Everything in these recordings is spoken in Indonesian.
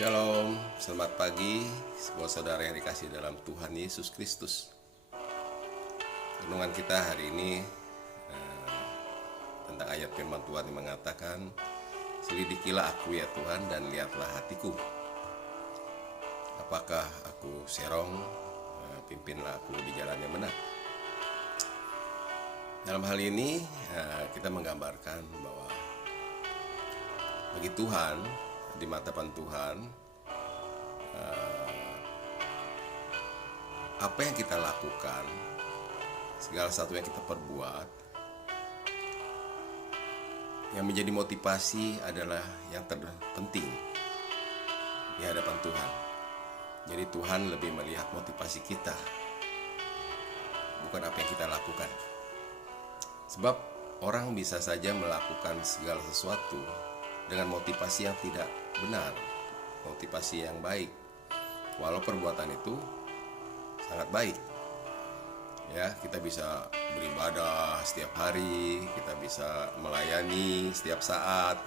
Shalom, selamat pagi semua saudara yang dikasihi dalam Tuhan Yesus Kristus. Renungan kita hari ini tentang ayat firman Tuhan yang mengatakan, "Selidikilah aku ya Tuhan dan lihatlah hatiku. Apakah aku serong, pimpinlah aku di jalan yang benar." Dalam hal ini kita menggambarkan bahwa bagi Tuhan, di mata Tuhan, apa yang kita lakukan, segala sesuatu yang kita perbuat, yang menjadi motivasi adalah yang terpenting di hadapan Tuhan. Jadi Tuhan lebih melihat motivasi kita, bukan apa yang kita lakukan. Sebab orang bisa saja melakukan segala sesuatu dengan motivasi yang tidak benar, motivasi yang baik, walau perbuatan itu sangat baik. Ya, kita bisa beribadah setiap hari, kita bisa melayani setiap saat,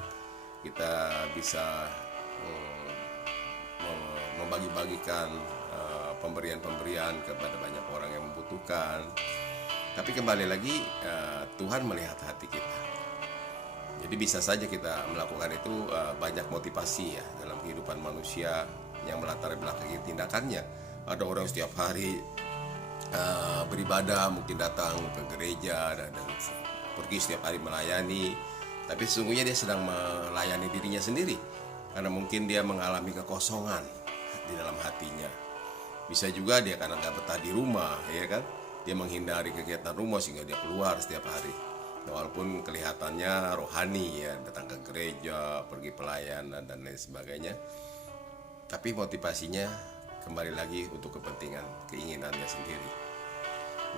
kita bisa membagi-bagikan pemberian-pemberian kepada banyak orang yang membutuhkan. Tapi kembali lagi, Tuhan melihat hati kita. Jadi bisa saja kita melakukan itu banyak motivasi ya dalam kehidupan manusia yang melatar belakangi tindakannya. Ada orang setiap hari beribadah, mungkin datang ke gereja dan pergi setiap hari melayani, tapi sesungguhnya dia sedang melayani dirinya sendiri karena mungkin dia mengalami kekosongan di dalam hatinya. Bisa juga dia karena nggak betah di rumah, ya kan? Dia menghindari kegiatan rumah sehingga dia keluar setiap hari. Walaupun kelihatannya rohani ya, datang ke gereja, pergi pelayanan dan lain sebagainya, tapi motivasinya kembali lagi untuk kepentingan keinginannya sendiri.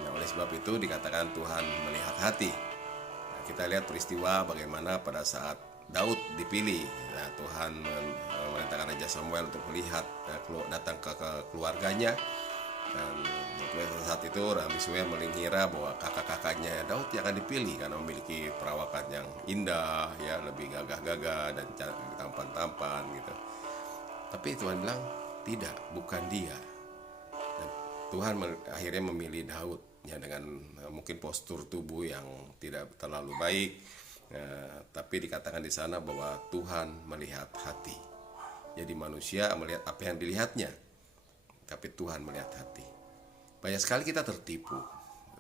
Nah, oleh sebab itu dikatakan Tuhan melihat hati. Nah, kita lihat peristiwa bagaimana pada saat Daud dipilih. Nah, Tuhan memerintahkan Raja Samuel untuk melihat, datang ke keluarganya. Dan saat itu Nabi Samuel mengira bahwa kakak-kakaknya Daud yang akan dipilih karena memiliki perawakan yang indah, ya, lebih gagah-gagah dan tampan-tampan gitu. Tapi Tuhan bilang tidak, bukan dia. Dan Tuhan akhirnya memilih Daud ya, dengan mungkin postur tubuh yang tidak terlalu baik, tapi dikatakan di sana bahwa Tuhan melihat hati. Jadi manusia melihat apa yang dilihatnya, tapi Tuhan melihat hati. Banyak sekali kita tertipu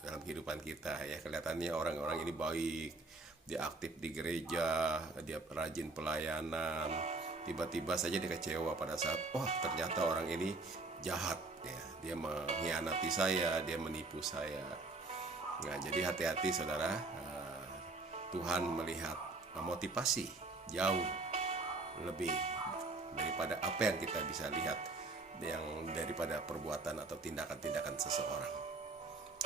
dalam kehidupan kita ya, kelihatannya orang-orang ini baik, dia aktif di gereja, dia rajin pelayanan, tiba-tiba saja dia kecewa pada saat ternyata orang ini jahat ya, dia mengkhianati saya, dia menipu saya. Nah, jadi hati-hati saudara, Tuhan melihat motivasi jauh lebih daripada apa yang kita bisa lihat, yang daripada perbuatan atau tindakan-tindakan seseorang.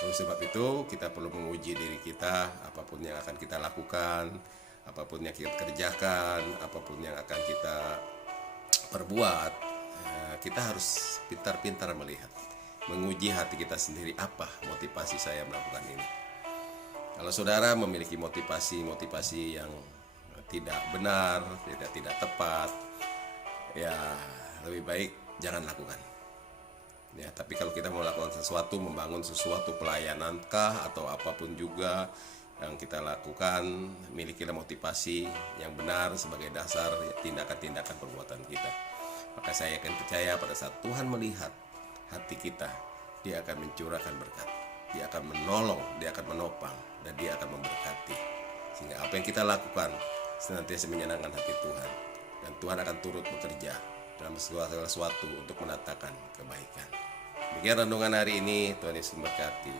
Oleh sebab itu kita perlu menguji diri kita, apapun yang akan kita lakukan, apapun yang kita kerjakan, apapun yang akan kita perbuat, kita harus pintar-pintar melihat, menguji hati kita sendiri, apa motivasi saya melakukan ini. Kalau saudara memiliki motivasi yang tidak benar, tidak tepat, ya lebih baik jangan lakukan. Ya, tapi kalau kita mau melakukan sesuatu, membangun sesuatu pelayanankah atau apapun juga yang kita lakukan, milikilah motivasi yang benar sebagai dasar tindakan-tindakan perbuatan kita. Maka saya akan percaya pada saat Tuhan melihat hati kita, Dia akan mencurahkan berkat, Dia akan menolong, Dia akan menopang, dan Dia akan memberkati. Sehingga apa yang kita lakukan senantiasa menyenangkan hati Tuhan, dan Tuhan akan turut bekerja dalam segala sesuatu untuk menatakan kebaikan. Demikian renungan hari ini, Tuhan Yesus memberkati.